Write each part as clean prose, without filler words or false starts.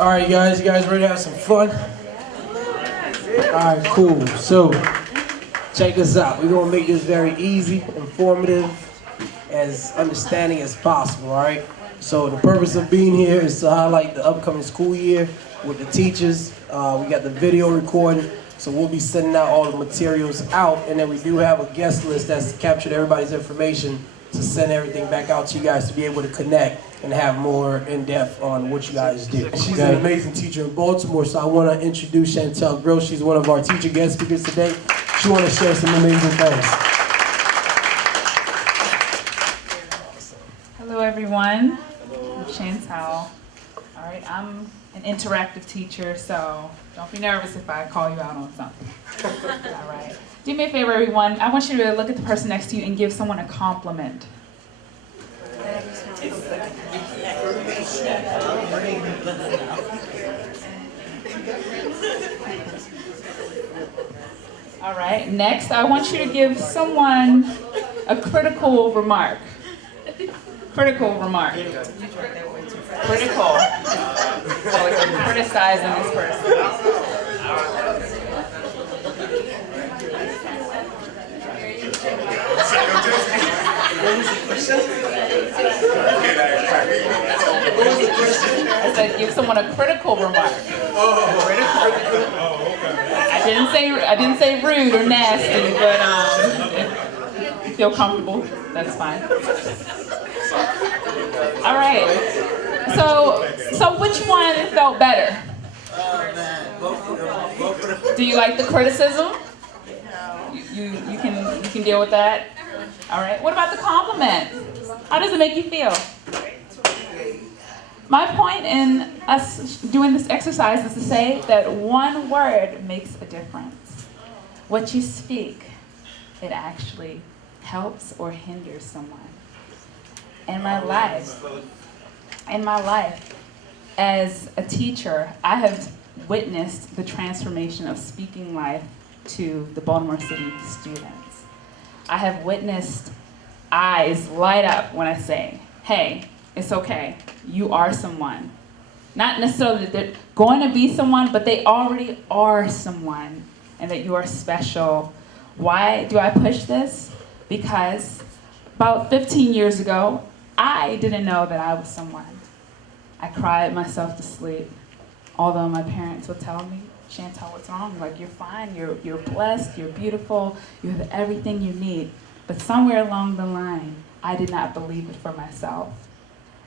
All right, guys, you guys ready to have some fun? All right, cool. So, check this out. We're gonna make this very easy, informative, as understanding as possible, all right? So the purpose of being here is to highlight the upcoming school year with the teachers. We got the video recorded, so we'll be sending out all the materials out, and then we do have a guest list that's captured everybody's information to send everything back out to you guys to be able to connect and have more in-depth on what you guys do. She's an amazing teacher in Baltimore, so I want to introduce Chantel Gross. She's one of our teacher guest speakers today. She wants to share some amazing things. Hello, everyone. I'm Chantel. All right, I'm an interactive teacher, so don't be nervous if I call you out on something. All right. Do me a favor, everyone. I want you to look at the person next to you and give someone a compliment. All right, next I want you to give someone a critical remark. Critical remark. Critical. So like you're criticizing this person. I said give someone a critical remark. I didn't say rude or nasty, but if you feel comfortable, that's fine. All right. So which one felt better? Do you like the criticism? You can deal with that? All right. What about the compliment? How does it make you feel? My point in us doing this exercise is to say that one word makes a difference. What you speak, it actually helps or hinders someone. In my life, as a teacher, I have witnessed the transformation of speaking life to the Baltimore City students. I have witnessed eyes light up when I say, hey, it's okay, you are someone. Not necessarily that they're going to be someone, but they already are someone, and that you are special. Why do I push this? Because about 15 years ago, I didn't know that I was someone. I cried myself to sleep, although my parents would tell me, Chantel, what's wrong? Like, you're fine, you're blessed, you're beautiful, you have everything you need. But somewhere along the line, I did not believe it for myself.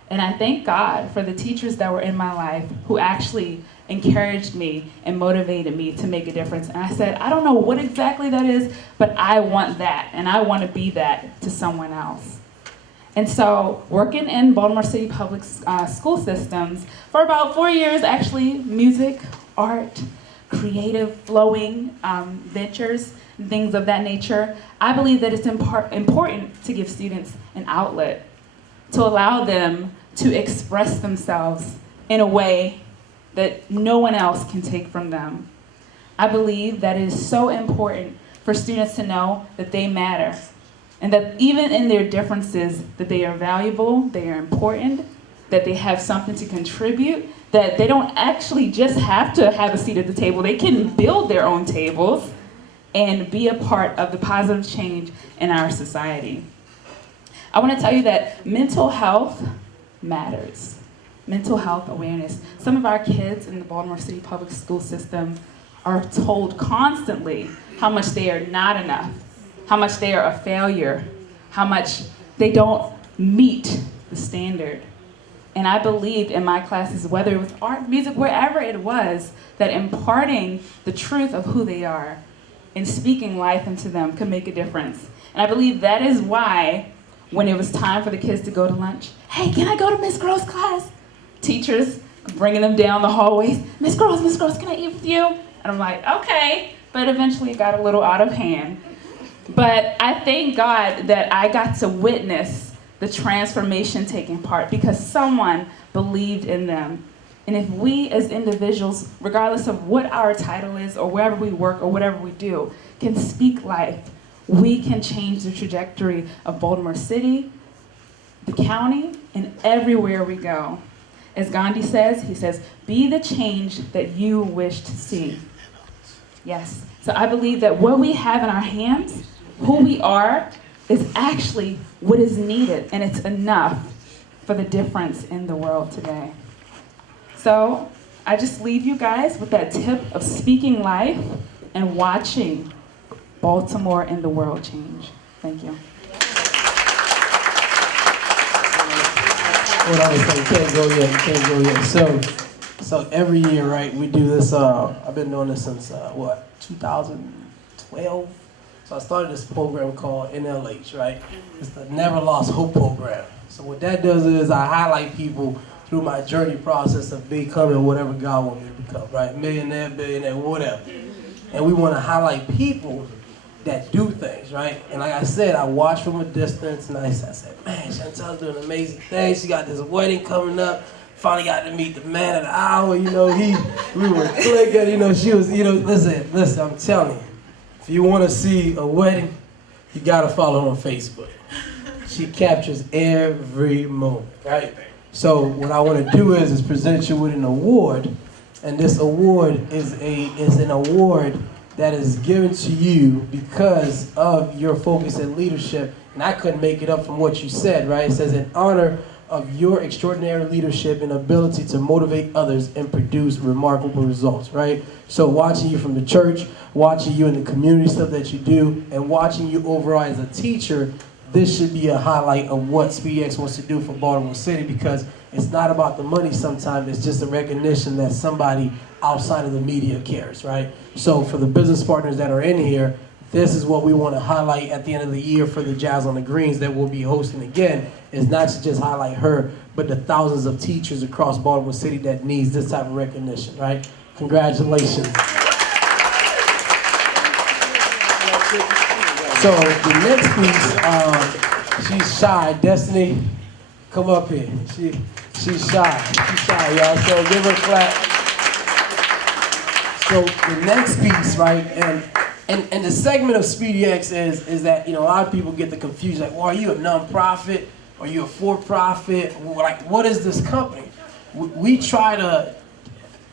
And I thank God for the teachers that were in my life who actually encouraged me and motivated me to make a difference. And I said, I don't know what exactly that is, but I want that, and I want to be that to someone else. And so, working in Baltimore City public school systems for about 4 years, actually, music, art, creative, flowing ventures, and things of that nature, I believe that it's important to give students an outlet, to allow them to express themselves in a way that no one else can take from them. I believe that it is so important for students to know that they matter, and that even in their differences, that they are valuable, they are important, that they have something to contribute, that they don't actually just have to have a seat at the table. They can build their own tables and be a part of the positive change in our society. I want to tell you that mental health matters. Mental health awareness. Some of our kids in the Baltimore City public school system are told constantly how much they are not enough, how much they are a failure, how much they don't meet the standard. And I believed in my classes, whether it was art, music, wherever it was, that imparting the truth of who they are and speaking life into them could make a difference. And I believe that is why, when it was time for the kids to go to lunch, hey, can I go to Miss Gross' class? Teachers bringing them down the hallways. Miss Girls, can I eat with you? And I'm like, okay. But eventually it got a little out of hand. But I thank God that I got to witness the transformation taking part because someone believed in them. And if we as individuals, regardless of what our title is or wherever we work or whatever we do, can speak life, we can change the trajectory of Baltimore City, the county, and everywhere we go. As Gandhi says, he says, be the change that you wish to see. Yes. So I believe that what we have in our hands, who we are, is actually what is needed, and it's enough for the difference in the world today. So I just leave you guys with that tip of speaking life and watching Baltimore and the world change. Thank you. What I was saying, you can't go yet. So every year, right, we do this, I've been doing this since, 2012? So I started this program called NLH, right? It's the Never Lost Hope program. So what that does is I highlight people through my journey process of becoming whatever God wants me to become, right? Millionaire, billionaire, whatever. And we want to highlight people that do things, right? And like I said, I watched from a distance, and I said, man, Chantel's doing amazing things. She got this wedding coming up. Finally got to meet the man of the hour, we were clicking, she was, listen, I'm telling you, if you want to see a wedding, you got to follow her on Facebook. She captures every moment, right? So what I want to do is present you with an award, and this award is an award that is given to you because of your focus and leadership. And I couldn't make it up from what you said, right? It says, in honor of your extraordinary leadership and ability to motivate others and produce remarkable results, right? So watching you from the church, watching you in the community stuff that you do, and watching you overall as a teacher, this should be a highlight of what SpeedyX wants to do for Baltimore City, because it's not about the money sometimes, it's just a recognition that somebody outside of the media cares, right? So for the business partners that are in here, this is what we want to highlight at the end of the year for the Jazz on the Greens that we'll be hosting again, is not to just highlight her, but the thousands of teachers across Baltimore City that needs this type of recognition, right? Congratulations. So the next piece, she's shy. Destiny, come up here. She's shy. She's shy, y'all. So give her a clap. So the next piece, right, and the segment of SpeedyX is that, a lot of people get the confusion, like, well, are you a nonprofit? Are you a for-profit? Like, what is this company? We try to,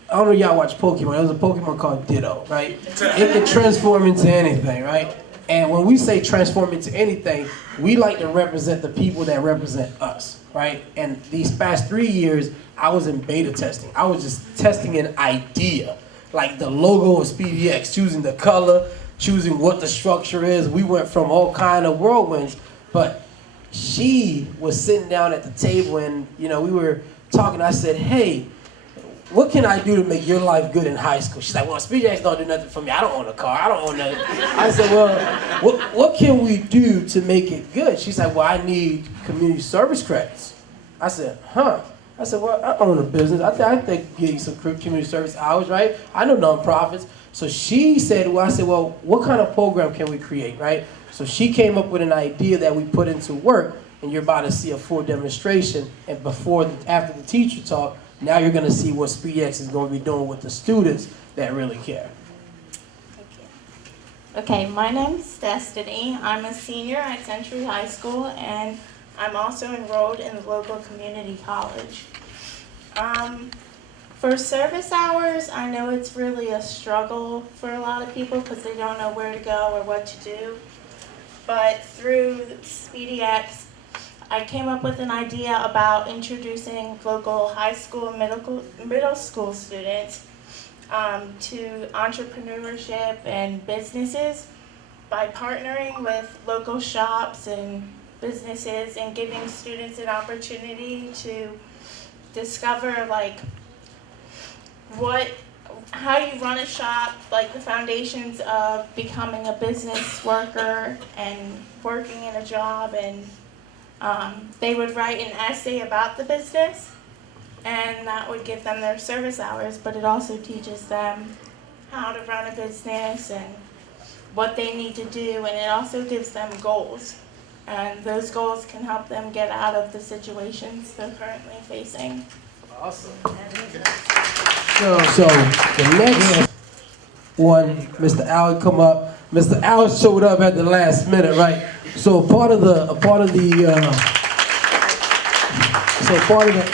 I don't know if y'all watch Pokemon. There's a Pokemon called Ditto, right? It can transform into anything, right? And when we say transform into anything, we like to represent the people that represent us, right? And these past 3 years, I was in beta testing. I was just testing an idea, like the logo of SpeedyX, choosing the color, choosing what the structure is. We went from all kind of whirlwinds, but she was sitting down at the table and, we were talking. I said, hey, what can I do to make your life good in high school? She's like, well, SpeedyX don't do nothing for me. I don't own a car. I don't own nothing. I said, well, what can we do to make it good? She's like, well, I need community service credits. I said, huh? I said, well, I own a business. I think give you some community service hours, right? I know nonprofits. So she said, I said, well, what kind of program can we create, right? So she came up with an idea that we put into work, and you're about to see a full demonstration. And after the teacher talk, now you're going to see what SpeedyX is going to be doing with the students that really care. Okay, my name's Destiny. I'm a senior at Century High School, and I'm also enrolled in the local community college. For service hours, I know it's really a struggle for a lot of people because they don't know where to go or what to do. But through SpeedyX, I came up with an idea about introducing local high school and middle school students to entrepreneurship and businesses by partnering with local shops and businesses and giving students an opportunity to discover how you run a shop, like the foundations of becoming a business worker and working in a job, and they would write an essay about the business, and that would give them their service hours, but it also teaches them how to run a business and what they need to do, and it also gives them goals. And those goals can help them get out of the situations they're currently facing. Awesome. So the next one, Mr. Al come up. Mr. Al showed up at the last minute, right? So part of the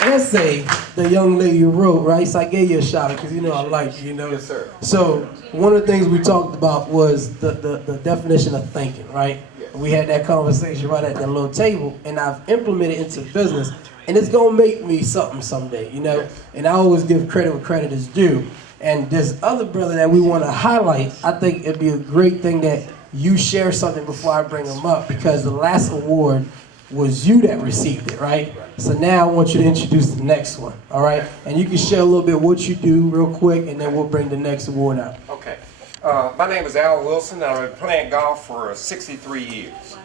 essay the young lady wrote, right? So I gave you a shout out because you know I like you, you know. Yes, sir. So one of the things we talked about was the definition of thinking, right? Yes. We had that conversation right at that little table, and I've implemented it into business, and it's gonna make me something someday, you know. Yes. And I always give credit where credit is due. And this other brother that we want to highlight, I think it'd be a great thing that you share something before I bring him up, because the last award was you that received it, right? So now I want you to introduce the next one, all right? And you can share a little bit what you do real quick, and then we'll bring the next award out. Okay. My name is Al Wilson. I've been playing golf for 63 years.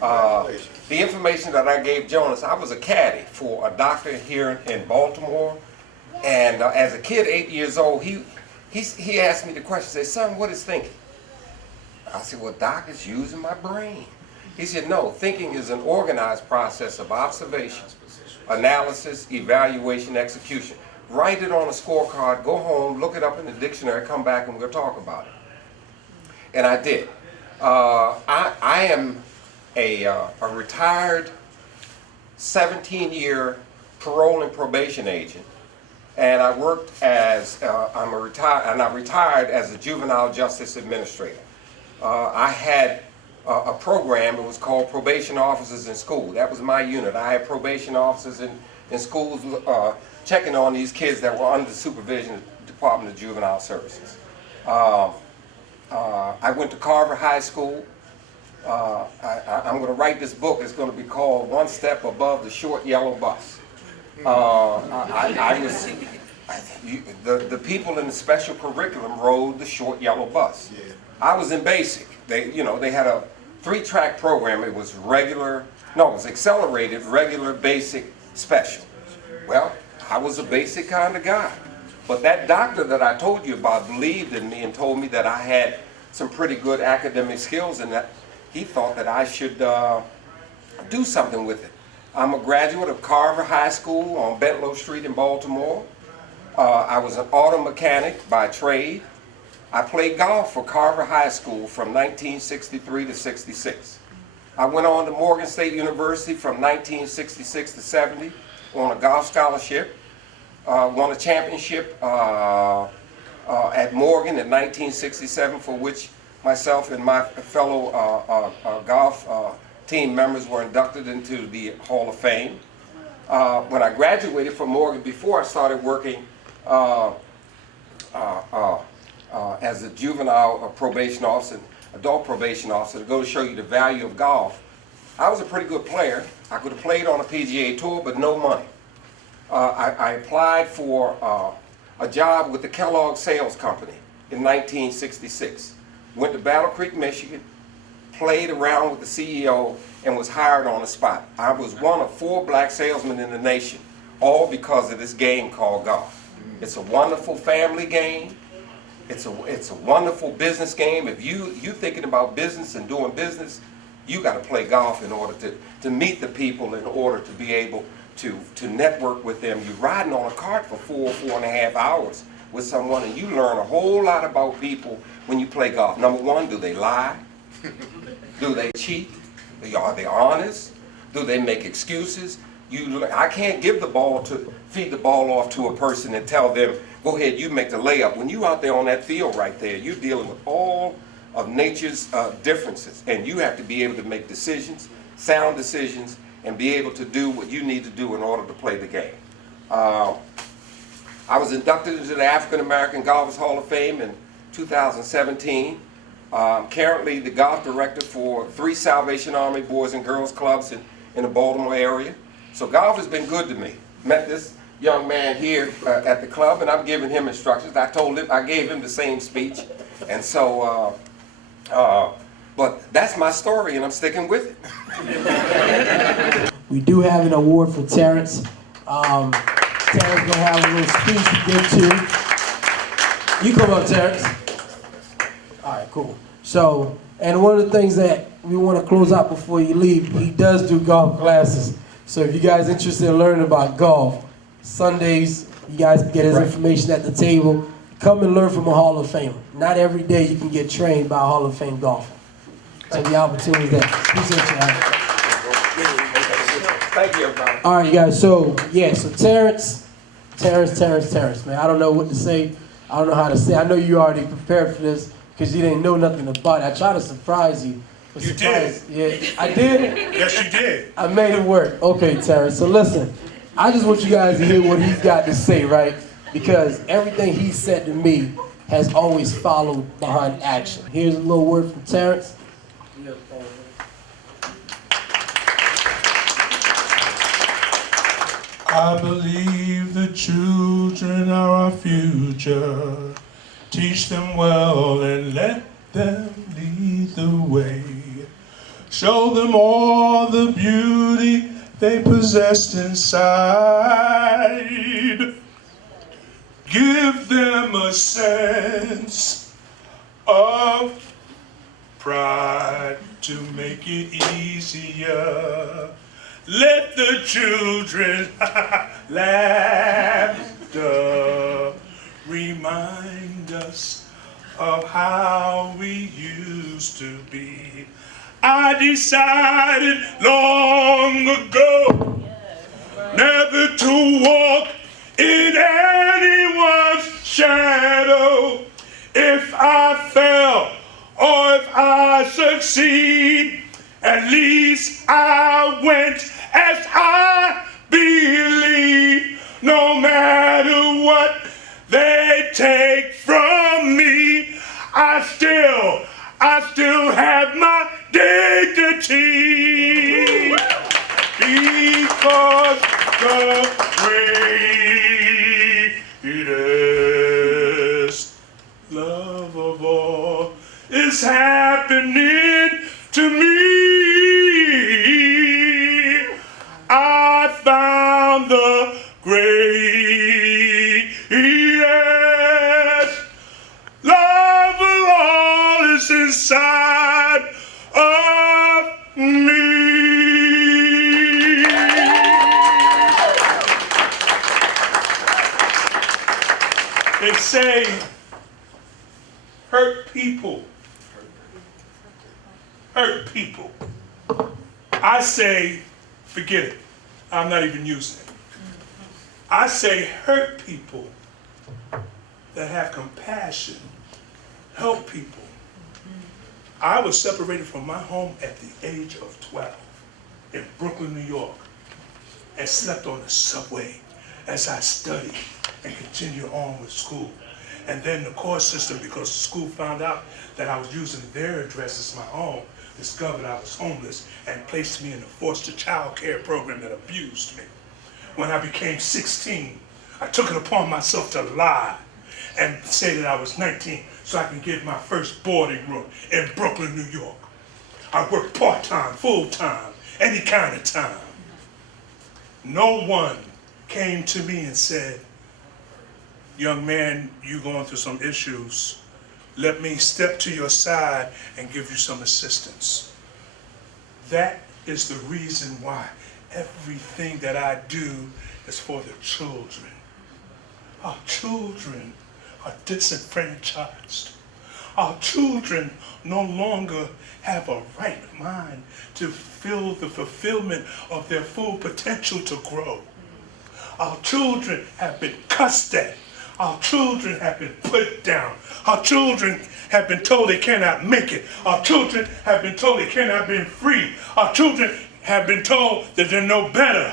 The information that I gave Jonas, I was a caddy for a doctor here in Baltimore. And as a kid, 8 years old, he asked me the question, he said, son, what is thinking? I said, well, doc, it's using my brain. He said, no, thinking is an organized process of observation, analysis, evaluation, execution. Write it on a scorecard, go home, look it up in the dictionary, come back and we'll talk about it. And I did. I am a retired 17-year parole and probation agent. And I worked as, I retired as a juvenile justice administrator. I had a program, it was called Probation Officers in School. That was my unit. I had probation officers in schools checking on these kids that were under the supervision of the Department of Juvenile Services. I went to Carver High School. I'm going to write this book. It's going to be called One Step Above the Short Yellow Bus. The people in the special curriculum rode the short yellow bus. Yeah. I was in basic. They had a 3-track program. It was accelerated, regular, basic, special. Well, I was a basic kind of guy. But that doctor that I told you about believed in me and told me that I had some pretty good academic skills and that he thought that I should do something with it. I'm a graduate of Carver High School on Bentlow Street in Baltimore. I was an auto mechanic by trade. I played golf for Carver High School from 1963 to 66. I went on to Morgan State University from 1966 to 70 on a golf scholarship. Won a championship at Morgan in 1967, for which myself and my fellow golf team members were inducted into the Hall of Fame. When I graduated from Morgan, before I started working as a juvenile probation officer, adult probation officer, to go to show you the value of golf, I was a pretty good player. I could have played on a PGA Tour, but no money. I applied for a job with the Kellogg Sales Company in 1966. Went to Battle Creek, Michigan, played around with the CEO, and was hired on the spot. I was one of 4 black salesmen in the nation, all because of this game called golf. It's a wonderful family game. It's a wonderful business game. If you're thinking about business and doing business, you got to play golf in order to meet the people, in order to be able to network with them. You're riding on a cart for 4.5 hours with someone, and you learn a whole lot about people when you play golf. Number one, do they lie? Do they cheat? Are they honest? Do they make excuses? I can't feed the ball off to a person and tell them, go ahead, you make the layup. When you out there on that field right there, you're dealing with all of nature's differences, and you have to be able to make decisions, sound decisions, and be able to do what you need to do in order to play the game. I was inducted into the African American Golfers Hall of Fame in 2017. Currently the golf director for 3 Salvation Army Boys and Girls Clubs in the Baltimore area. So golf has been good to me. Met this young man here at the club, and I'm giving him instructions. I gave him the same speech. And so, but that's my story, and I'm sticking with it. We do have an award for Terrence. Terrence gonna have a little speech to give to. You come up, Terrence. All right, cool. So, and one of the things that we want to close out before you leave, he does do golf classes. So if you guys interested in learning about golf, Sundays, you guys can get his information at the table. Come and learn from a Hall of Famer. Not every day you can get trained by a Hall of Fame golfer. So the opportunity there. Appreciate you, Alex. Thank you, everybody. All right, guys. So Terrence, man. I don't know what to say. I don't know how to say. I know you already prepared for this because you didn't know nothing about it. I tried to surprise you. You did. Yeah, I did. Yes, you did. I made it work. Okay, Terrence. So listen, I just want you guys to hear what he's got to say, right? Because everything he said to me has always followed behind action. Here's a little word from Terrence. I believe the children are our future. Teach them well and let them lead the way. Show them all the beauty they possess inside. Give them a sense of pride to make it easier. Let the children laughter remind us of how we used to be. I decided long ago never to walk in anyone's shadow. If I fell or if I succeed, at least I went as I believe. No matter what they take from me, I still have my dignity. Because the greatest love of all is happening to me. I found the greatest love of all is inside of me. They say hurt people. I say, forget it. I'm not even using it. I say hurt people that have compassion, help people. I was separated from my home at the age of 12 in Brooklyn, New York, and slept on the subway as I studied and continued on with school. And then the court system, because the school found out that I was using their address as my own, discovered I was homeless and placed me in a foster child care program that abused me. When I became 16, I took it upon myself to lie and say that I was 19 so I can get my first boarding room in Brooklyn, New York. I worked part-time, full-time, any kind of time. No one came to me and said, young man, you going through some issues. Let me step to your side and give you some assistance. That is the reason why everything that I do is for the children. Our children are disenfranchised. Our children no longer have a right mind to feel the fulfillment of their full potential to grow. Our children have been cussed at. Our children have been put down. Our children have been told they cannot make it. Our children have been told they cannot be free. Our children have been told that they're no better.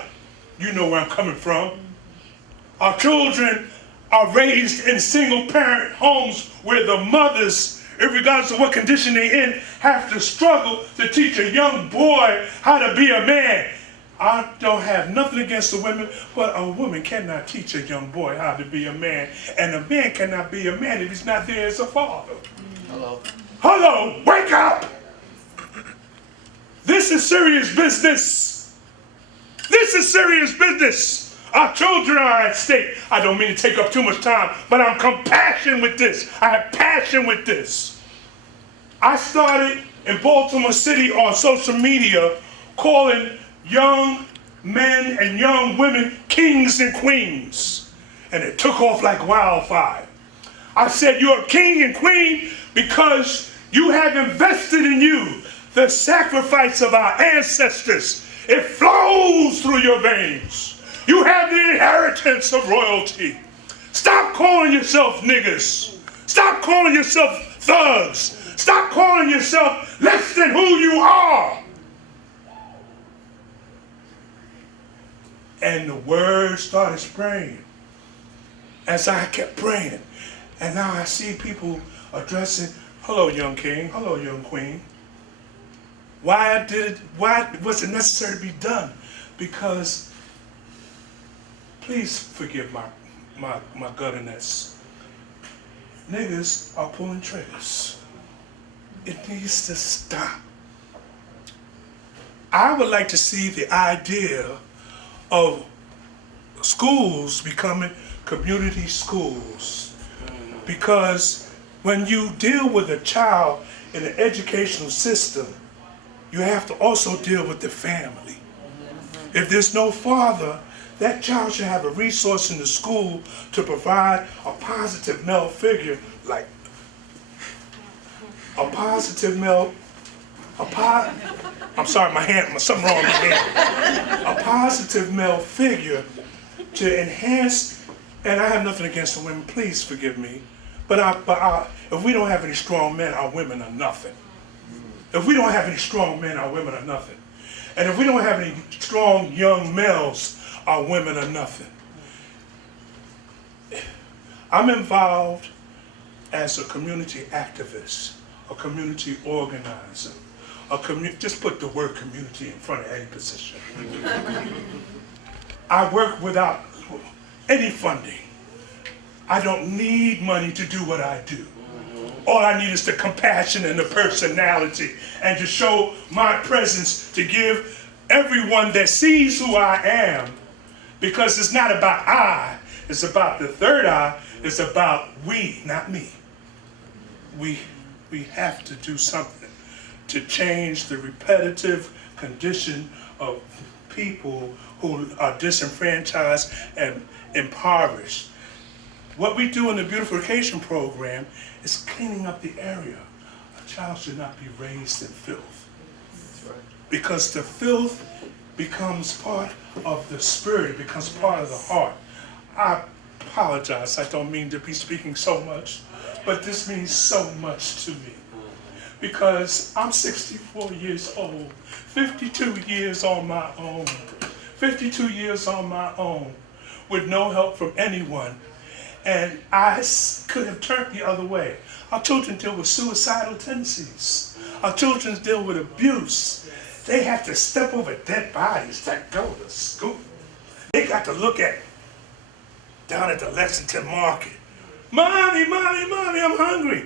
You know where I'm coming from. Our children are raised in single-parent homes where the mothers, regardless of what condition they're in, have to struggle to teach a young boy how to be a man. I don't have nothing against the women, but a woman cannot teach a young boy how to be a man. And a man cannot be a man if he's not there as a father. Hello, wake up! This is serious business. This is serious business. Our children are at stake. I don't mean to take up too much time, but I'm compassionate with this. I have passion with this. I started in Baltimore City on social media calling young men and young women kings and queens. And it took off like wildfire. I said, you're a king and queen because you have invested in you the sacrifice of our ancestors. It flows through your veins. You have the inheritance of royalty. Stop calling yourself niggas. Stop calling yourself thugs. Stop calling yourself less than who you are. And the word started spraying as I kept praying. And now I see people addressing, hello, young king, hello, young queen. Why was it necessary to be done? Because, please forgive my gutterness. Niggas are pulling triggers. It needs to stop. I would like to see the idea of schools becoming community schools. Because when you deal with a child in an educational system, you have to also deal with the family. If there's no father, that child should have a resource in the school to provide a positive male figure, like a positive male, I'm sorry, my hand, something wrong with my hand. A positive male figure to enhance, and I have nothing against the women, please forgive me, but if we don't have any strong men, our women are nothing. If we don't have any strong men, our women are nothing. And if we don't have any strong young males, our women are nothing. I'm involved as a community activist, a community organizer, just put the word community in front of any position. I work without any funding. I don't need money to do what I do. All I need is the compassion and the personality and to show my presence to give everyone that sees who I am, because it's not about I, it's about the third eye, it's about we, not me. We have to do something to change the repetitive condition of people who are disenfranchised and impoverished. What we do in the beautification program is cleaning up the area. A child should not be raised in filth. Because the filth becomes part of the spirit, becomes part of the heart. I apologize, I don't mean to be speaking so much, but this means so much to me. Because I'm 64 years old, 52 years on my own, 52 years on my own, with no help from anyone. And I could have turned the other way. Our children deal with suicidal tendencies. Our children deal with abuse. They have to step over dead bodies to go to school. They got to look at, down at the Lexington market, Mommy, Mommy, Mommy, I'm hungry.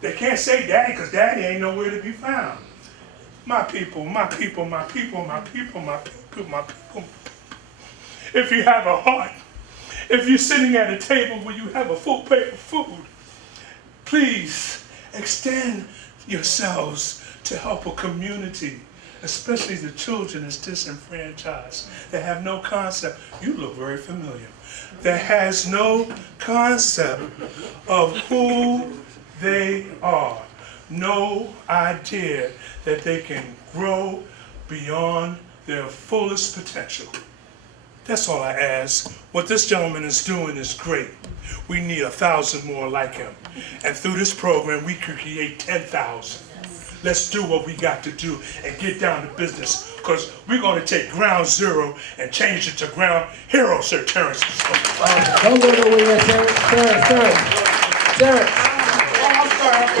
They can't say Daddy because Daddy ain't nowhere to be found. My people, my people, my people, my people, my people, my people. If you have a heart, if you're sitting at a table where you have a full plate of food, please extend yourselves to help a community, especially the children that's disenfranchised, that have no concept. You look very familiar. That has no concept of who they are, no idea that they can grow beyond their fullest potential. That's all I ask. What this gentleman is doing is great. We need 1,000 more like him. And through this program, we could create 10,000. Let's do what we got to do and get down to business, because we're going to take ground zero and change it to ground hero, Sir Terrence. Don't go nowhere yet, Terrence.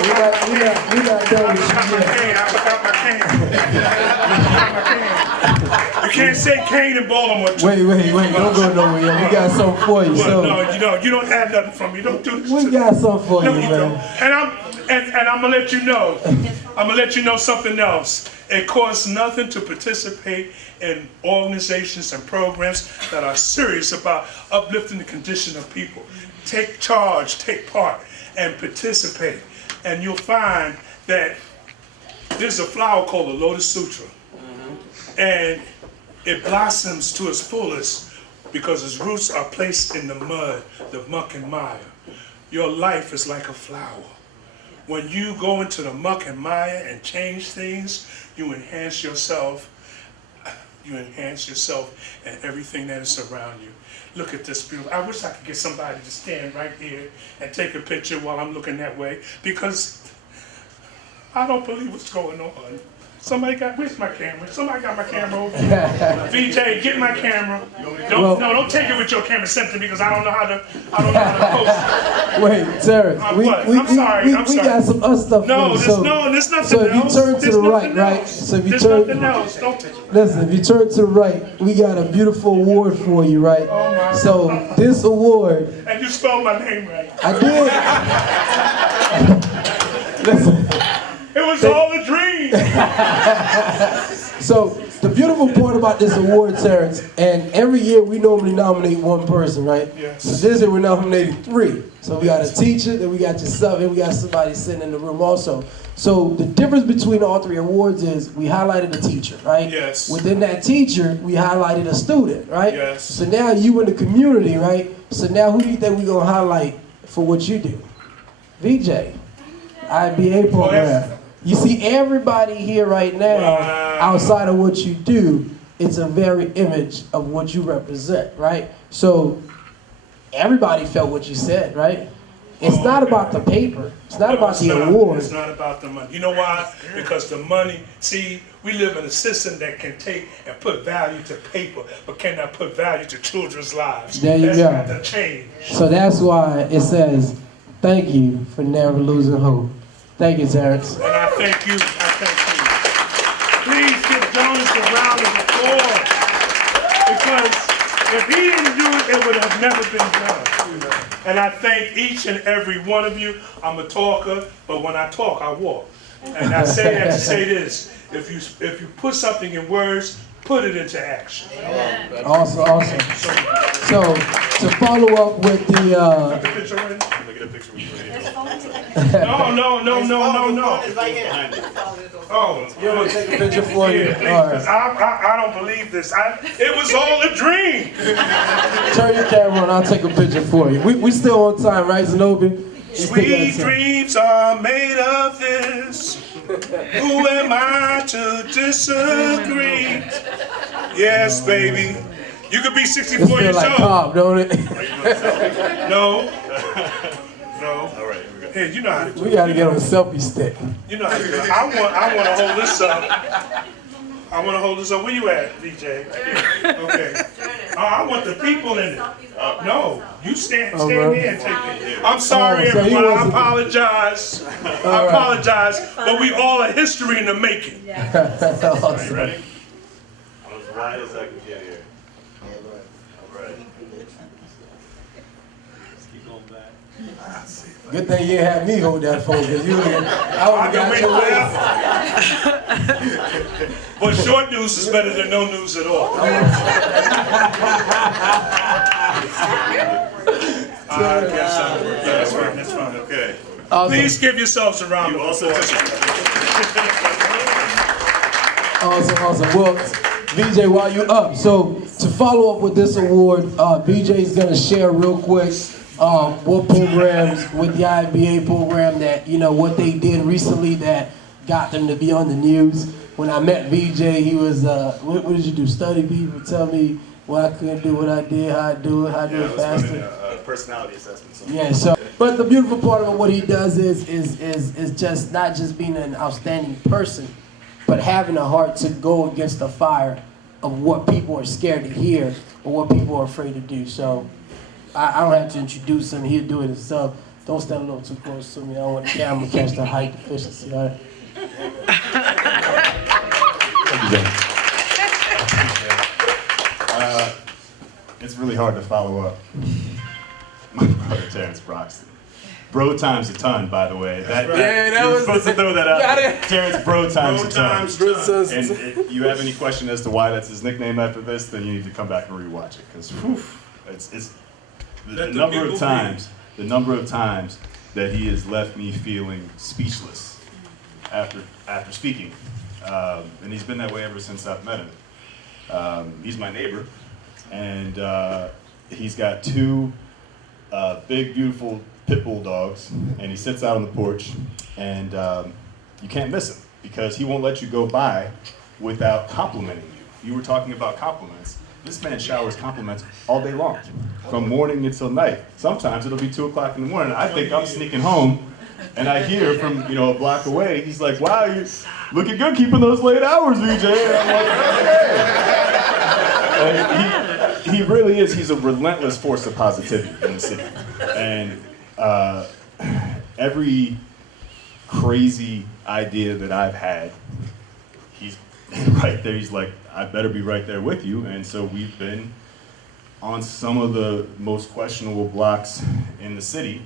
We not done with you yet. I forgot my cane. You can't say cane in Baltimore. Wait, don't go nowhere yet. We got something for you. Well, no, you don't have nothing from me. Don't do this. We got something for you, No, you man. don't. And I'm gonna let you know. I'm gonna let you know something else. It costs nothing to participate in organizations and programs that are serious about uplifting the condition of people. Take charge, take part, and participate. And you'll find that there's a flower called the Lotus Sutra. And it blossoms to its fullest because its roots are placed in the mud, the muck and mire. Your life is like a flower. When you go into the muck and mire and change things, you enhance yourself. You enhance yourself and everything that is around you. Look at this beautiful. I wish I could get somebody to stand right here and take a picture while I'm looking that way, because I don't believe what's going on. Where's my camera? Somebody got my camera over here. VJ, get my camera. Don't take it with your camera center because I don't know how to post. Wait, Terrence, we got some other stuff. There's nothing so if you else. turn to the right, right? So if you There's turn, nothing else. listen, if you turn to the right, we got a beautiful award for you, right? Oh my so God. This award. And you spelled my name right. I did. Listen. It was all a dream. So the beautiful part about this award, Terrence, and every year we normally nominate one person, right? Yes. So this year we're nominating 3. So we got a teacher, then we got yourself, and we got somebody sitting in the room also. So the difference between all 3 awards is we highlighted a teacher, right? Yes. Within that teacher, we highlighted a student, right? Yes. So now you in the community, right? So now who do you think we're gonna highlight for what you do? VJ, IBA program. You see, everybody here right now, outside of what you do, it's a very image of what you represent, right? So everybody felt what you said, right? It's not about the paper. It's not about the award. It's not about the money. You know why? Because the money, see, we live in a system that can take and put value to paper, but cannot put value to children's lives. There you That's go. got to change. So that's why it says, thank you for never losing hope. Thank you, Terrence. And I thank you. Please give Jonas a round of applause. Because if he didn't do it, it would have never been done. And I thank each and every one of you. I'm a talker, but when I talk, I walk. And I say that to say this. If you put something in words, put it into action. Awesome. So to follow up with the... No. Oh, You want to take a picture for you? All right. I don't believe this. It was all a dream. Turn your camera on, I'll take a picture for you. We still on time, right, Zenobia? Sweet dreams are made of this. Who am I to disagree? Yes, baby. You could be 64 This feel years like old. Cobb, don't it? No. All right. Hey, you know how to do it. We gotta get on a selfie stick. You know how to do it. I want to hold this up. Where you at, DJ? Okay. I want the people in it. No, you stand here and take it. I'm sorry, everyone. I apologize. But we all a history in the making. Awesome. Are you ready? I'm as wide as I can get here. All right. Let's keep going back. Good thing you had me hold that phone, because I would have got your way. But short news is better than no news at all. That's fine. Okay. Awesome. Please give yourselves a round of applause. Awesome. Well, VJ, while you're up, so to follow up with this award, VJ is going to share real quick what programs with the IBA program that, what they did recently that got them to be on the news. When I met VJ, he was, what did you do, study people, tell me what I couldn't do, what I did, how I do it faster. Personality assessment. Yeah, so, but the beautiful part of what he does is just not just being an outstanding person, but having a heart to go against the fire of what people are scared to hear or what people are afraid to do. So I don't have to introduce him, he'll do it himself. Don't stand a little too close to me, I don't want the camera to catch the height deficiency, all right? It's really hard to follow up my brother Terrence Broxton. Bro times a ton, by the way. Yeah, that you're was supposed to throw that out. Got there. it. Terrence Bro times a ton. Times. And if you have any question as to why that's his nickname after this, then you need to come back and rewatch it, because it's the number of times that he has left me feeling speechless after speaking, and he's been that way ever since I've met him. He's my neighbor, and he's got two big, beautiful pit bull dogs, and he sits out on the porch, and you can't miss him because he won't let you go by without complimenting you. You were talking about compliments. This man showers compliments all day long, from morning until night. Sometimes it'll be 2 o'clock in the morning. I think I'm sneaking home, and I hear from a block away. He's like, "Wow, you're looking good keeping those late hours, VJ." And I'm like, "Okay." He really is. He's a relentless force of positivity in the city, and every crazy idea that I've had, he's right there. He's like, "I better be right there with you." And so we've been on some of the most questionable blocks in the city,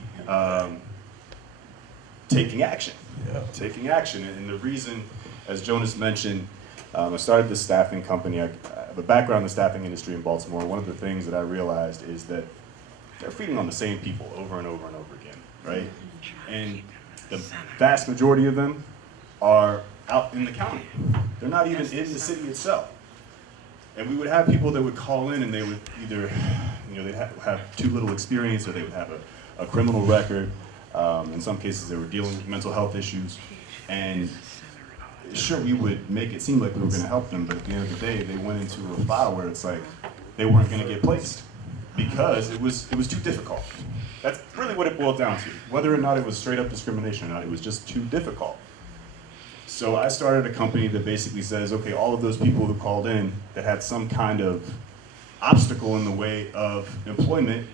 taking action. And the reason, as Jonas mentioned, I started this staffing company. I have a background in the staffing industry in Baltimore. One of the things that I realized is that they're feeding on the same people over and over and over again, right? And the vast majority of them are out in the county. They're not even in the city itself. And we would have people that would call in, and they would either, they'd have too little experience, or they would have a criminal record. In some cases, they were dealing with mental health issues. And sure, we would make it seem like we were going to help them, but at the end of the day, they went into a file where it's like they weren't going to get placed because it was too difficult. That's really what it boiled down to. Whether or not it was straight up discrimination or not, it was just too difficult. So I started a company that basically says, okay, all of those people who called in that had some kind of obstacle in the way of employment,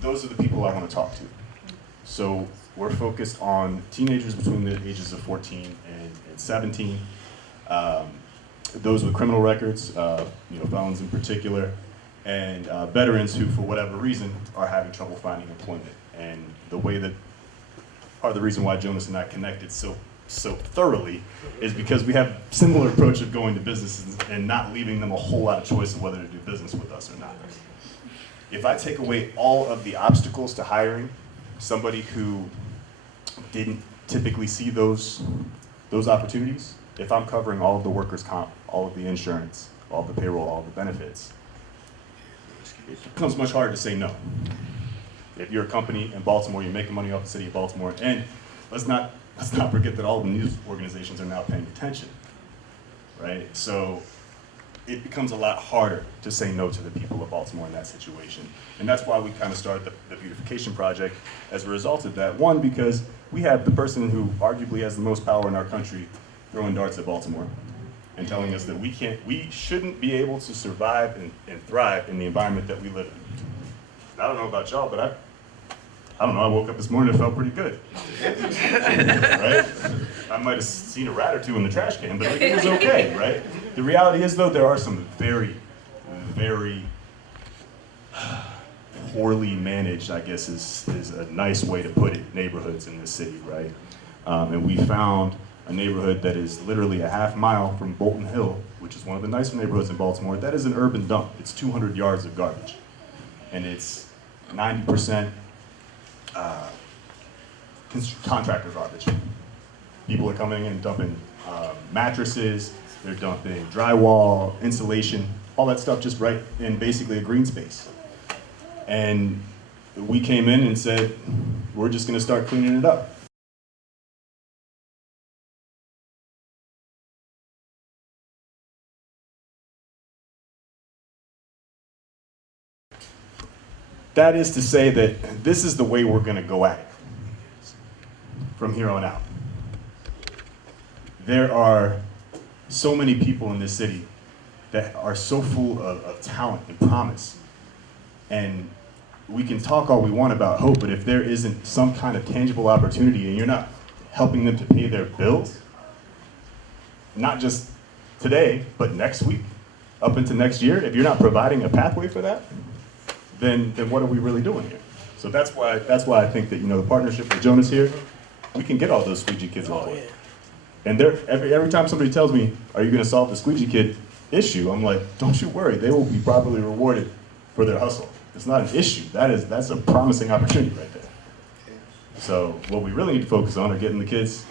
those are the people I want to talk to. So we're focused on teenagers between the ages of 14 and 17, those with criminal records, felons in particular, and veterans who, for whatever reason, are having trouble finding employment. And part of the reason why Jonas and I connected so thoroughly is because we have similar approach of going to businesses and not leaving them a whole lot of choice of whether to do business with us or not. If I take away all of the obstacles to hiring somebody who didn't typically see those opportunities, if I'm covering all of the workers' comp, all of the insurance, all of the payroll, all of the benefits, it becomes much harder to say no. If you're a company in Baltimore, you're making money off the city of Baltimore, and let's not forget that all the news organizations are now paying attention, right? So it becomes a lot harder to say no to the people of Baltimore in that situation. And that's why we kind of started the beautification project as a result of that. One, because we have the person who arguably has the most power in our country throwing darts at Baltimore and telling us that we shouldn't be able to survive and thrive in the environment that we live in. I don't know about y'all, but I don't know, I woke up this morning and it felt pretty good. Right? I might have seen a rat or two in the trash can, but it was okay, right? The reality is, though, there are some very, very poorly managed, I guess is a nice way to put it, neighborhoods in this city, right? And we found a neighborhood that is literally a half mile from Bolton Hill, which is one of the nicer neighborhoods in Baltimore. That is an urban dump. It's 200 yards of garbage. And it's 90% contractor garbage. People are coming in and dumping mattresses, they're dumping drywall, insulation, all that stuff just right in basically a green space. And we came in and said, we're just gonna start cleaning it up. That is to say that this is the way we're going to go at it from here on out. There are so many people in this city that are so full of talent and promise. And we can talk all we want about hope, but if there isn't some kind of tangible opportunity and you're not helping them to pay their bills, not just today, but next week, up into next year, if you're not providing a pathway for that, then what are we really doing here? So that's why I think that, the partnership with Jonas here, we can get all those squeegee kids on board. And every time somebody tells me, are you gonna solve the squeegee kid issue? I'm like, don't you worry, they will be properly rewarded for their hustle. It's not an issue, that's a promising opportunity right there. So what we really need to focus on are getting the kids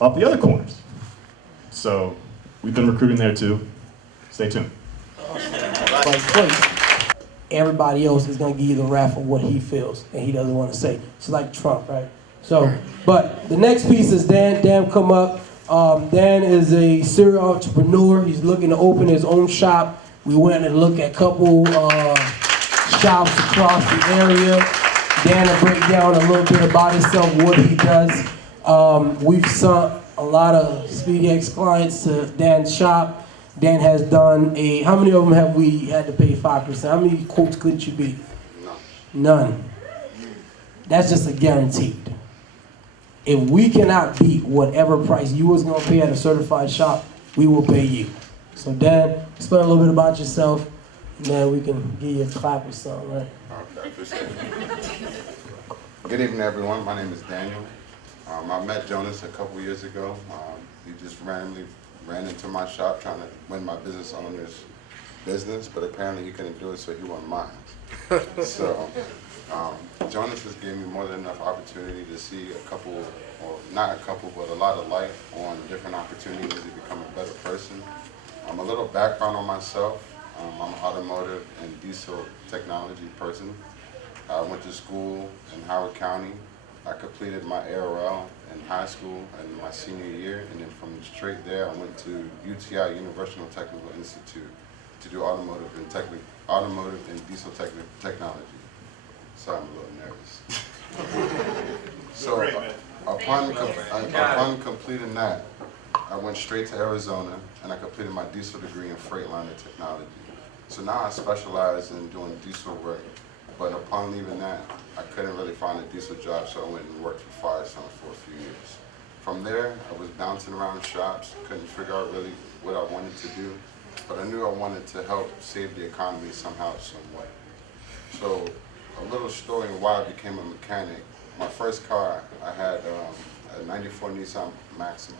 off the other corners. So we've been recruiting there too. Stay tuned. Everybody else is gonna give you the rap of what he feels and he doesn't want to say. It's like Trump, right? So, but the next piece is Dan. Dan, come up. Dan is a serial entrepreneur. He's looking to open his own shop. We went and looked at a couple shops across the area. Dan will break down a little bit about himself, what he does. We've sent a lot of SpeedyX clients to Dan's shop. Dan has done how many of them have we had to pay 5%? How many quotes could you be? None. That's just a guaranteed. If we cannot beat whatever price you was gonna pay at a certified shop, we will pay you. So Dan, explain a little bit about yourself, and then we can give you a clap or something, right? Okay, appreciate it. Good evening, everyone. My name is Daniel. I met Jonas a couple years ago. He just randomly ran into my shop trying to win my business owner's business, but apparently he couldn't do it, so he won mine. So Jonas has given me more than enough opportunity to see a couple, or not a couple, but a lot of light on different opportunities to become a better person. A little background on myself. I'm an automotive and diesel technology person. I went to school in Howard County. I completed my ARL in high school in my senior year, and then from straight there I went to UTI, Universal Technical Institute, to do automotive and diesel technology. Sorry, I'm a little nervous. So upon completing that, I went straight to Arizona and I completed my diesel degree in Freightliner technology. So now I specialize in doing diesel work, but upon leaving that, I couldn't really find a diesel job, so I went and worked for Firestone for a few years. From there, I was bouncing around shops, couldn't figure out really what I wanted to do, but I knew I wanted to help save the economy somehow, some way. So a little story on why I became a mechanic. My first car, I had a 94 Nissan Maxima.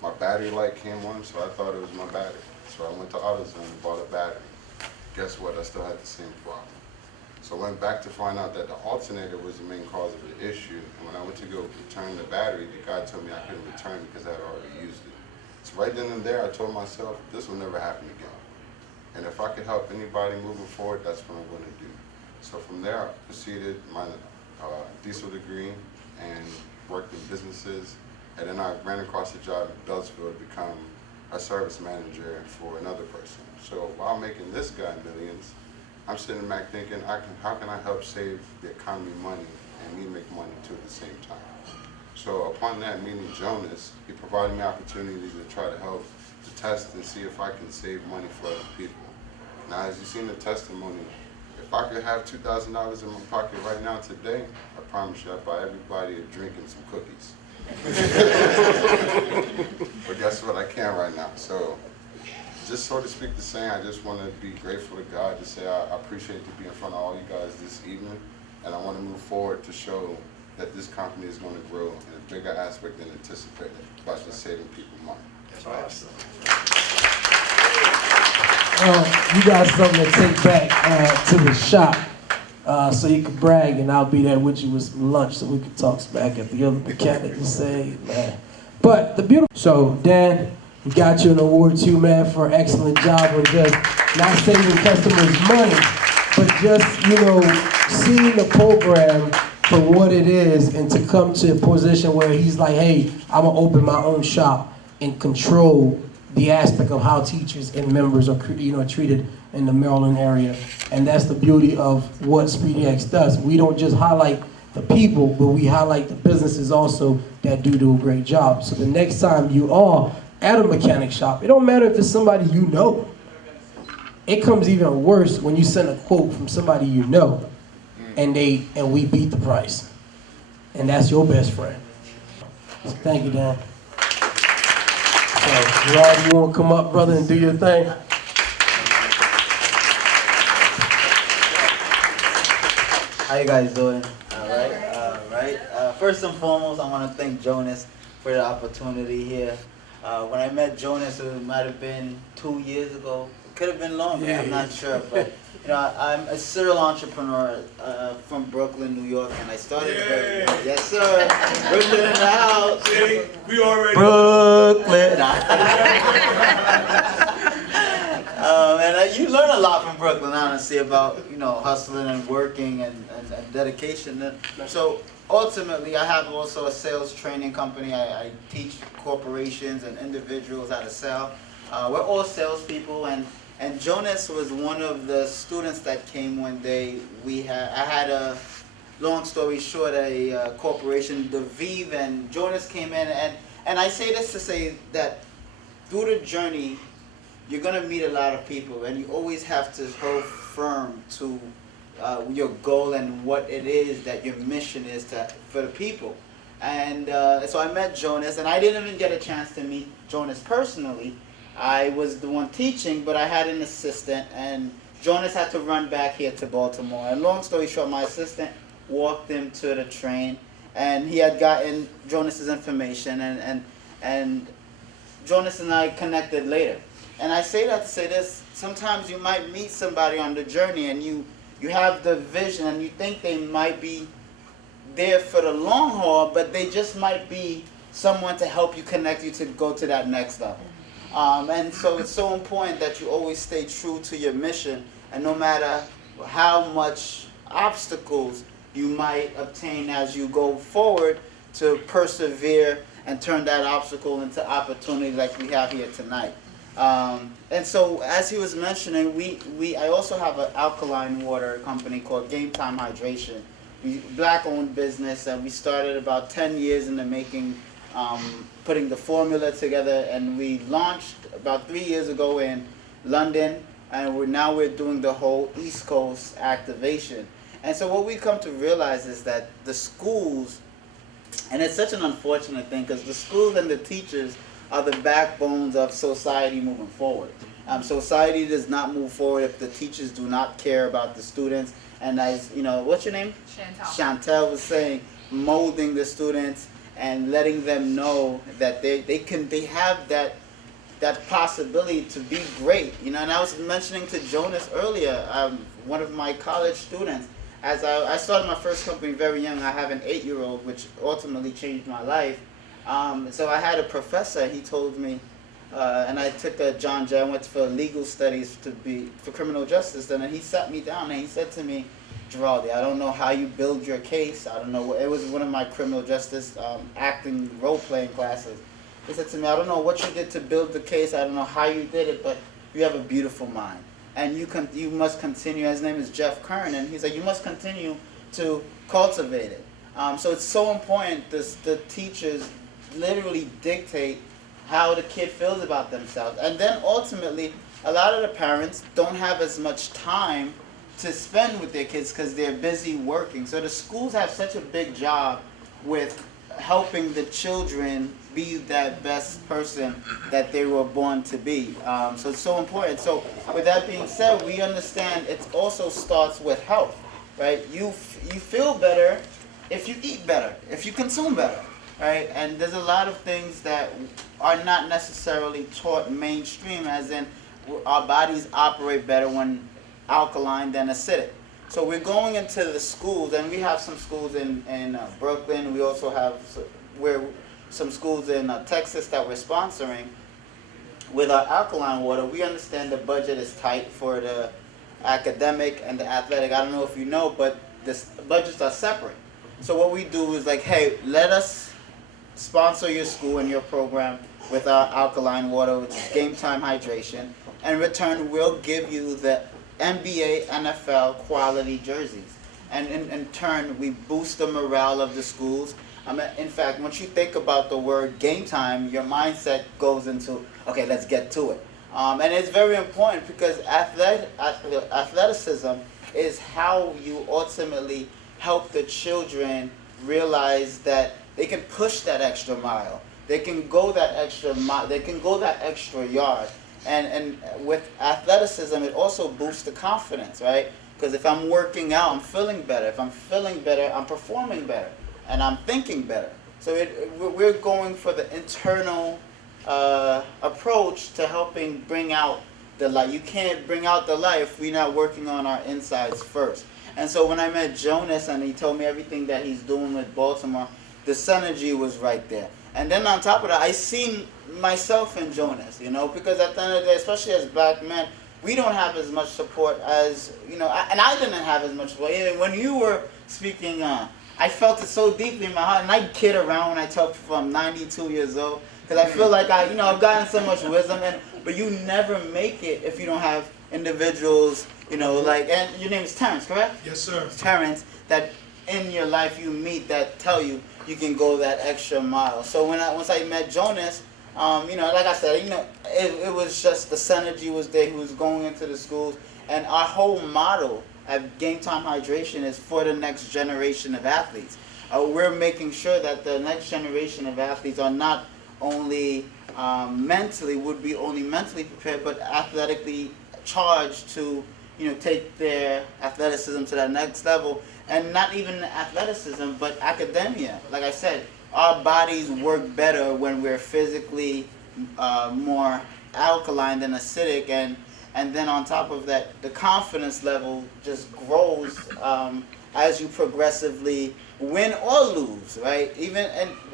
My battery light came on, so I thought it was my battery. So I went to AutoZone and bought a battery. Guess what, I still had the same problem. So I went back to find out that the alternator was the main cause of the issue. And when I went to go return the battery, the guy told me I couldn't return because I had already used it. So right then and there, I told myself, this will never happen again. And if I could help anybody moving forward, that's what I'm going to do. So from there, I proceeded my diesel degree and worked in businesses. And then I ran across a job in Beltsville to become a service manager for another person. So while making this guy millions, I'm sitting back thinking, how can I help save the economy money and me make money too at the same time? So upon that meeting Jonas, he provided me opportunities to try to help to test and see if I can save money for other people. Now, as you've seen the testimony, if I could have $2,000 in my pocket right now today, I promise you I'd buy everybody a drink and some cookies. But guess what, I can't right now. So just so to speak the saying, I just want to be grateful to God to say I appreciate to be in front of all you guys this evening, and I want to move forward to show that this company is going to grow in a bigger aspect than anticipated by just saving people money. That's awesome. You got something to take back to the shop, so you can brag, and I'll be there with you with some lunch so we can talk smack at the other mechanic and say, man. But the beautiful, so Dan, we got you an award too, man, for an excellent job of just not saving customers money, but just, seeing the program for what it is and to come to a position where he's like, hey, I'm gonna open my own shop and control the aspect of how teachers and members are treated in the Maryland area. And that's the beauty of what SpeedyX does. We don't just highlight the people, but we highlight the businesses also that do a great job. So the next time you are at a mechanic shop, it don't matter if it's somebody you know. It comes even worse when you send a quote from somebody you know, and we beat the price. And that's your best friend. So thank you, Dan. So, Gerard, you want to come up, brother, and do your thing? How you guys doing? All right. First and foremost, I want to thank Jonas for the opportunity here. When I met Jonas, it might have been 2 years ago. It could have been longer. I'm not sure, but I'm a serial entrepreneur from Brooklyn, New York, and I started. Yes, sir. Brooklyn in the house. See, we already. Brooklyn. And you learn a lot from Brooklyn, honestly, about hustling and working and dedication. And so ultimately, I have also a sales training company. I teach corporations and individuals how to sell. We're all salespeople, and Jonas was one of the students that came one day. I had a, long story short, a corporation, the Vive, and Jonas came in, and I say this to say that through the journey, you're gonna meet a lot of people, and you always have to hold firm to your goal and what it is that your mission is for the people. And so I met Jonas, and I didn't even get a chance to meet Jonas personally. I was the one teaching, but I had an assistant, and Jonas had to run back here to Baltimore. And long story short, my assistant walked him to the train, and he had gotten Jonas's information, and Jonas and I connected later. And I say that to say this: sometimes you might meet somebody on the journey, and you have the vision, and you think they might be there for the long haul, but they just might be someone to help you, connect you to go to that next level. And so it's so important that you always stay true to your mission, and no matter how much obstacles you might obtain as you go forward, to persevere and turn that obstacle into opportunity like we have here tonight. And so, as he was mentioning, I also have an alkaline water company called Game Time Hydration. Black-owned business, and we started about 10 years in the making, putting the formula together, and we launched about 3 years ago in London, and we're doing the whole East Coast activation. And so what we come to realize is that the schools, and it's such an unfortunate thing, because the schools and the teachers are the backbones of society moving forward. Society does not move forward if the teachers do not care about the students. And as what's your name? Chantel was saying, molding the students and letting them know that they have that possibility to be great. And I was mentioning to Jonas earlier, one of my college students, as I started my first company very young. I have an 8-year-old, which ultimately changed my life. So I had a professor, he told me, and I took a John Jay, I went for legal studies for criminal justice, and then he sat me down and he said to me, Giraldi, I don't know how you build your case. I don't know, it was one of my criminal justice acting role-playing classes. He said to me, I don't know what you did to build the case, I don't know how you did it, but you have a beautiful mind. And you must continue, his name is Jeff Kern, and he said, you must continue to cultivate it. So it's so important, the teachers literally dictate how the kid feels about themselves. And then ultimately, a lot of the parents don't have as much time to spend with their kids because they're busy working. So the schools have such a big job with helping the children be that best person that they were born to be. So it's so important. So with that being said, we understand it also starts with health, right? You feel better if you eat better, if you consume better. Right? And there's a lot of things that are not necessarily taught mainstream, as in our bodies operate better when alkaline than acidic. So we're going into the schools, and we have some schools in Brooklyn. We also have some schools in Texas that we're sponsoring. With our alkaline water, we understand the budget is tight for the academic and the athletic. I don't know if you know, but the budgets are separate. So what we do is like, hey, let us sponsor your school and your program with our alkaline water, which is Game Time Hydration. And in return, we'll give you the NBA, NFL quality jerseys. And in turn, we boost the morale of the schools. In fact, once you think about the word game time, your mindset goes into, okay, let's get to it. And it's very important because athleticism is how you ultimately help the children realize that they can push that extra mile. They can go that extra mile. They can go that extra yard. And with athleticism, it also boosts the confidence, right? Because if I'm working out, I'm feeling better. If I'm feeling better, I'm performing better, and I'm thinking better. So we're going for the internal approach to helping bring out the light. You can't bring out the light if we're not working on our insides first. And so when I met Jonas and he told me everything that he's doing with Baltimore, the synergy was right there. And then on top of that, I seen myself in Jonas, you know, because at the end of the day, especially as black men, we don't have as much support as, you know, and I didn't have as much support. Even when you were speaking, I felt it so deeply in my heart, and I kid around when I tell people I'm 92 years old, because I feel like I've gotten so much wisdom, but you never make it if you don't have individuals, you know, like, and your name is Terrence, correct? Yes, sir. Terrence, that in your life you meet that tell you you can go that extra mile. So once I met Jonas, you know, like I said, you know, it was just the synergy was there. He was going into the schools, and our whole motto at Game Time Hydration is for the next generation of athletes. We're making sure that the next generation of athletes are not only would be only mentally prepared, but athletically charged to, you know, take their athleticism to that next level. And not even athleticism, but academia. Like I said, our bodies work better when we're physically more alkaline than acidic, and then on top of that, the confidence level just grows as you progressively win or lose, right? Even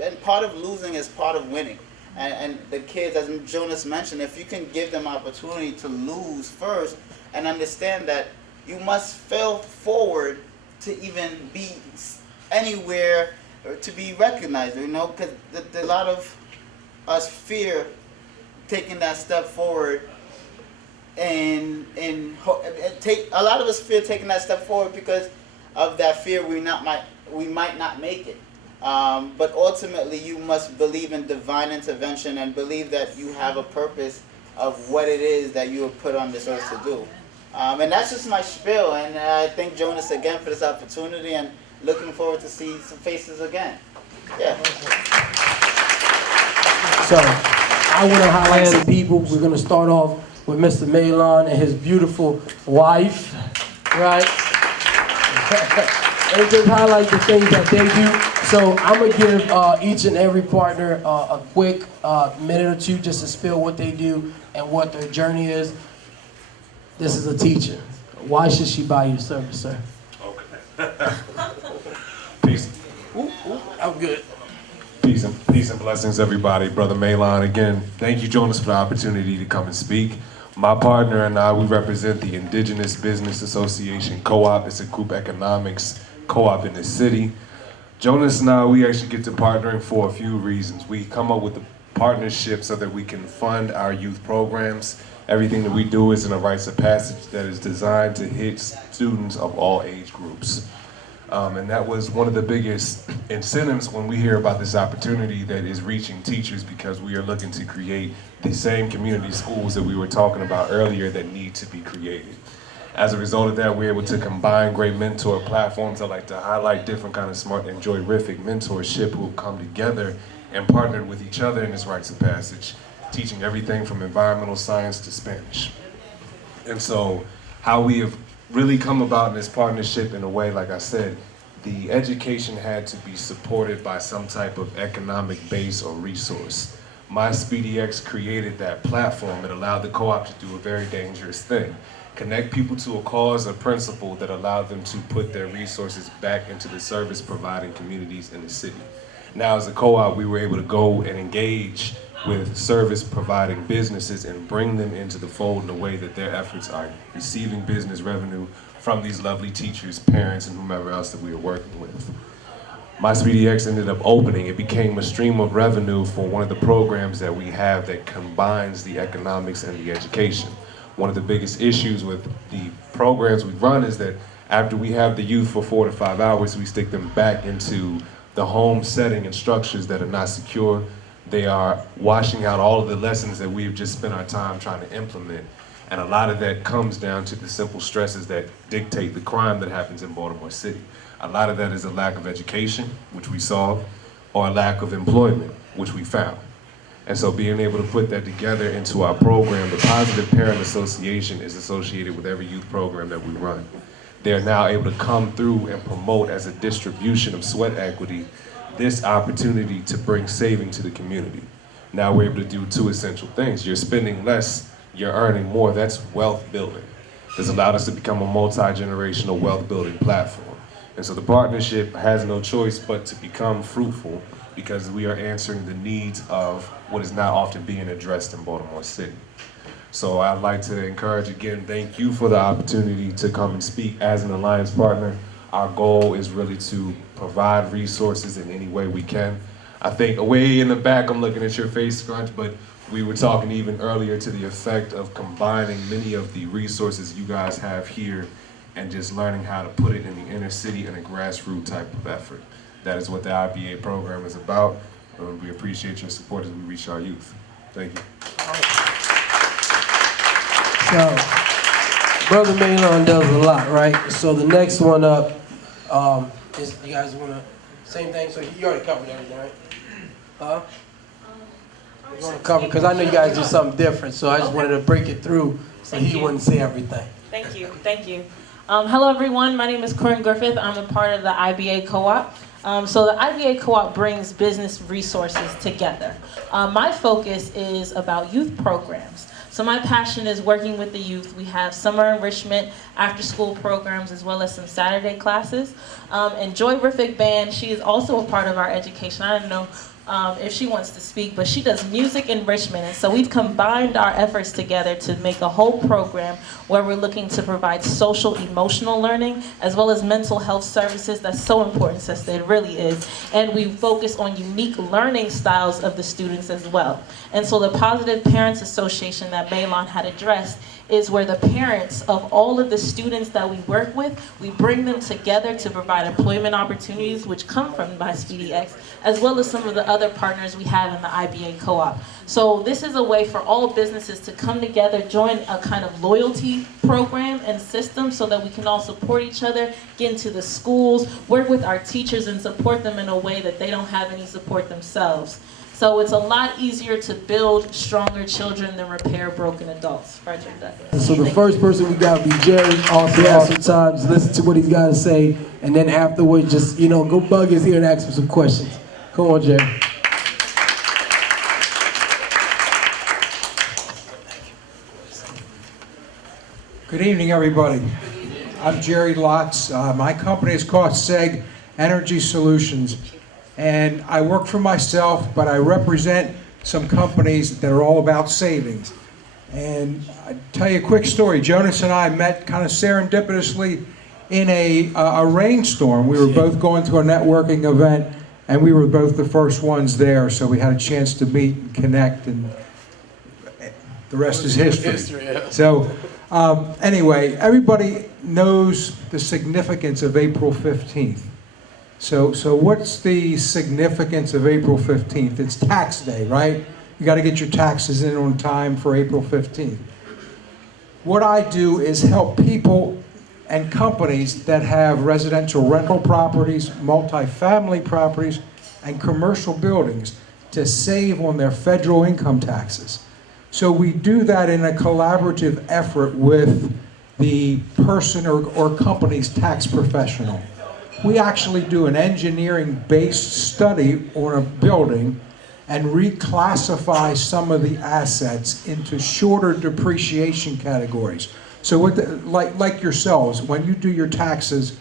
and part of losing is part of winning. And the kids, as Jonas mentioned, if you can give them opportunity to lose first and understand that you must fail forward to even be anywhere or to be recognized, you know, because a lot of us fear taking that step forward, and a lot of us fear taking that step forward because of that fear we might not make it. But ultimately, you must believe in divine intervention and believe that you have a purpose of what it is that you were put on this earth to do. And that's just my spiel, and I thank Jonas again for this opportunity, and looking forward to see some faces again. Yeah. So, I want to highlight some people. We're going to start off with Mr. Malon and his beautiful wife, right? And just highlight the things that they do. So I'm going to give each and every partner a quick minute or two just to spill what they do and what their journey is. This is a teacher. Why should she buy your service, sir? Okay. Peace. I'm good. Peace and blessings, everybody. Brother Malon, again, thank you, Jonas, for the opportunity to come and speak. My partner and I, we represent the Indigenous Business Association Co-op. It's a group economics co-op in the city. Jonas and I, we actually get to partnering for a few reasons. We come up with a partnership so that we can fund our youth programs. Everything that we do is in a rites of passage that is designed to hit students of all age groups. And that was one of the biggest incentives when we hear about this opportunity that is reaching teachers, because we are looking to create the same community schools that we were talking about earlier that need to be created. As a result of that, we're able to combine great mentor platforms. I like to highlight different kind of smart and joyrific mentorship who have come together and partnered with each other in this rites of passage, teaching everything from environmental science to Spanish. And so how we have really come about in this partnership in a way, like I said, the education had to be supported by some type of economic base or resource. MySpeedyX created that platform. It allowed the co-op to do a very dangerous thing. Connect people to a cause or principle that allowed them to put their resources back into the service providing communities in the city. Now as a co-op, we were able to go and engage with service providing businesses and bring them into the fold in a way that their efforts are receiving business revenue from these lovely teachers, parents, and whomever else that we are working with. MySpeedyX ended up opening. It became a stream of revenue for one of the programs that we have that combines the economics and the education. One of the biggest issues with the programs we run is that after we have the youth for 4 to 5 hours, we stick them back into the home setting and structures that are not secure. They are washing out all of the lessons that we've just spent our time trying to implement. And a lot of that comes down to the simple stresses that dictate the crime that happens in Baltimore City. A lot of that is a lack of education, which we solved, or a lack of employment, which we found. And so being able to put that together into our program, the Positive Parent Association is associated with every youth program that we run. they're now able to come through and promote as a distribution of sweat equity this opportunity to bring saving to the community. Now we're able to do two essential things. You're spending less, you're earning more. That's wealth building. It's allowed us to become a multi-generational wealth building platform. And so the partnership has no choice but to become fruitful because we are answering the needs of what is not often being addressed in Baltimore City. So I'd like to encourage again, thank you for the opportunity to come and speak as an alliance partner. Our goal is really to provide resources in any way we can. I think way in the back, I'm looking at your face, Scrunch, but we were talking even earlier to the effect of combining many of the resources you guys have here and just learning how to put it in the inner city in a grassroots type of effort. That is what the IBA program is about. We appreciate your support as we reach our youth. Thank you. So, Brother Malon does a lot, right? So the next one up is, you guys want to, same thing? So you already covered everything, right? Huh? You want to cover, because I know you guys do something different, so I just wanted to break it through so he wouldn't say everything. Thank you, thank you. Hello everyone, my name is Corinne Griffith. I'm a part of the IBA Co-op. So the IBA Co-op brings business resources together. My focus is about youth programs. So my passion is working with the youth. We have summer enrichment, after school programs, as well as some Saturday classes. And Joy Riffick Band, she is also a part of our education. I don't know if she wants to speak, but she does music enrichment. And so we've combined our efforts together to make a whole program where we're looking to provide social emotional learning as well as mental health services. That's so important, sister, it really is. And we focus on unique learning styles of the students as well. And so the Positive Parents Association that Malon had addressed is where the parents of all of the students that we work with, we bring them together to provide employment opportunities which come from MySpeedyX, as well as some of the other partners we have in the IBA Co-op. So this is a way for all businesses to come together, join a kind of loyalty program and system so that we can all support each other, get into the schools, work with our teachers and support them in a way that they don't have any support themselves. So it's a lot easier to build stronger children than repair broken adults. Frederick Douglass. So the first person we got will be Jerry. Also, sometimes listen to what he's got to say, and then afterwards, just go bug his ear and ask him some questions. Come on, Jerry. Good evening, everybody. I'm Jerry Lotz. My company is called SEG Energy Solutions. And I work for myself, but I represent some companies that are all about savings. And I'll tell you a quick story. Jonas and I met kind of serendipitously in a rainstorm. We were both going to a networking event, and we were both the first ones there, so we had a chance to meet and connect, and the rest is history. So anyway, everybody knows the significance of April 15th. So what's the significance of April 15th? It's tax day, right? You got to get your taxes in on time for April 15th. What I do is help people and companies that have residential rental properties, multifamily properties, and commercial buildings to save on their federal income taxes. So we do that in a collaborative effort with the person or company's tax professional. We actually do an engineering-based study on a building and reclassify some of the assets into shorter depreciation categories. So like yourselves, when you do your taxes,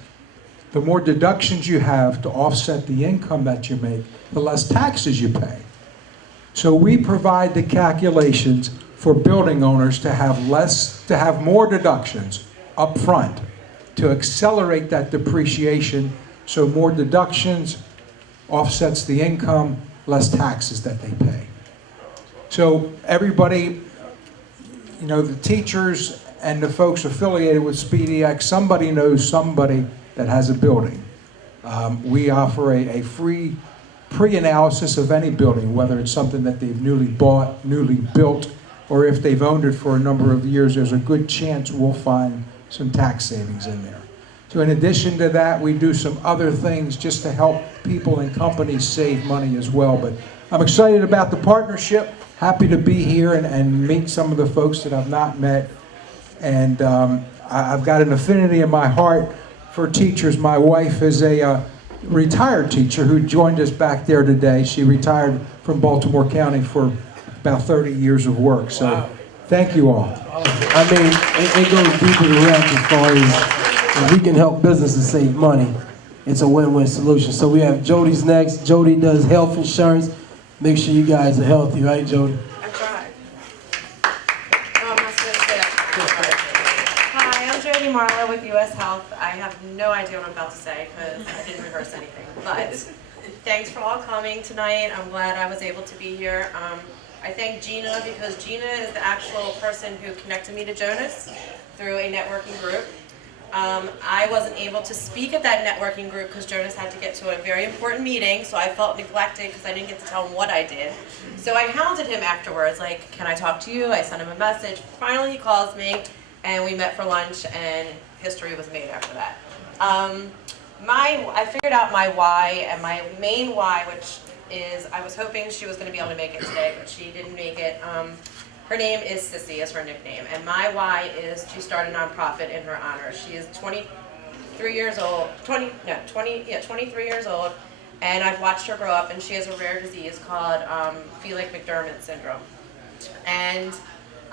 the more deductions you have to offset the income that you make, the less taxes you pay. So we provide the calculations for building owners to have more deductions up front, to accelerate that depreciation, so more deductions offsets the income, less taxes that they pay. So everybody, the teachers and the folks affiliated with SpeedyX, somebody knows somebody that has a building. We offer a free pre-analysis of any building, whether it's something that they've newly bought, newly built, or if they've owned it for a number of years, there's a good chance we'll find some tax savings in there. So in addition to that, we do some other things just to help people and companies save money as well. But I'm excited about the partnership, happy to be here and meet some of the folks that I've not met. And I've got an affinity in my heart for teachers. My wife is a retired teacher who joined us back there today. She retired from Baltimore County for about 30 years of work. So thank you all. I mean, it goes deeper than that as far as if we can help businesses save money. It's a win-win solution. So we have Jody's next. Jody does health insurance. Make sure you guys are healthy, right, Jody? I tried. Oh, I'm not supposed to say that. Hi, I'm Jody Marlowe with U.S. Health. I have no idea what I'm about to say because I didn't rehearse anything. But thanks for all coming tonight. I'm glad I was able to be here. I thank Gina because Gina is the actual person who connected me to Jonas through a networking group. I wasn't able to speak at that networking group because Jonas had to get to a very important meeting, so I felt neglected because I didn't get to tell him what I did. So I hounded him afterwards, like, can I talk to you? I sent him a message. Finally, he calls me, and we met for lunch, and history was made after that. I figured out my why, and my main why, which is I was hoping she was going to be able to make it today, but she didn't make it. Her name is Sissy, is her nickname, and my why is to start a nonprofit in her honor. She is 23 years old, 23 years old, and I've watched her grow up, and she has a rare disease called Phelan-McDermott syndrome. And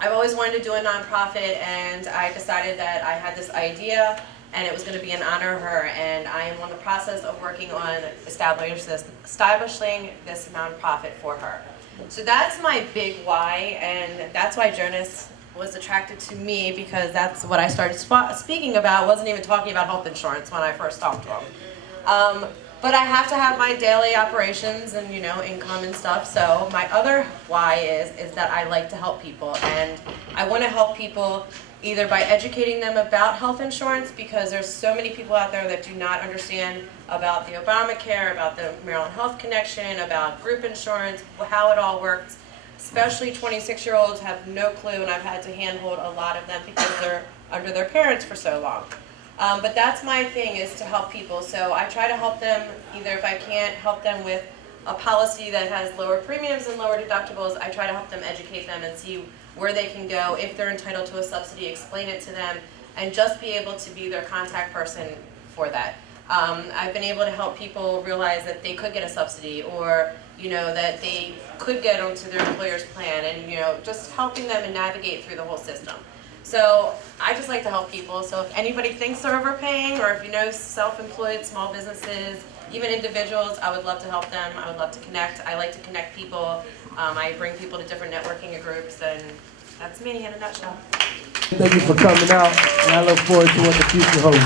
I've always wanted to do a nonprofit, and I decided that I had this idea, and it was going to be in honor of her, and I am on the process of working on establishing this nonprofit for her. So that's my big why, and that's why Jonas was attracted to me, because that's what I started speaking about. I wasn't even talking about health insurance when I first talked to him. But I have to have my daily operations and, income and stuff. So my other why is that I like to help people, and I want to help people either by educating them about health insurance, because there's so many people out there that do not understand about the Obamacare, about the Maryland Health Connection, about group insurance, how it all works. Especially 26-year-olds have no clue, and I've had to handhold a lot of them because they're under their parents for so long. But that's my thing, is to help people. So I try to help them, either if I can't help them with a policy that has lower premiums and lower deductibles, I try to help them, educate them, and see where they can go, if they're entitled to a subsidy, explain it to them, and just be able to be their contact person for that. I've been able to help people realize that they could get a subsidy, or that they could get onto their employer's plan, and just helping them and navigate through the whole system. So I just like to help people. So if anybody thinks they're overpaying, or if you know self-employed small businesses, even individuals, I would love to help them. I would love to connect. I like to connect people. I bring people to different networking groups, and that's me in a nutshell. Thank you for coming out, and I look forward to what the future holds.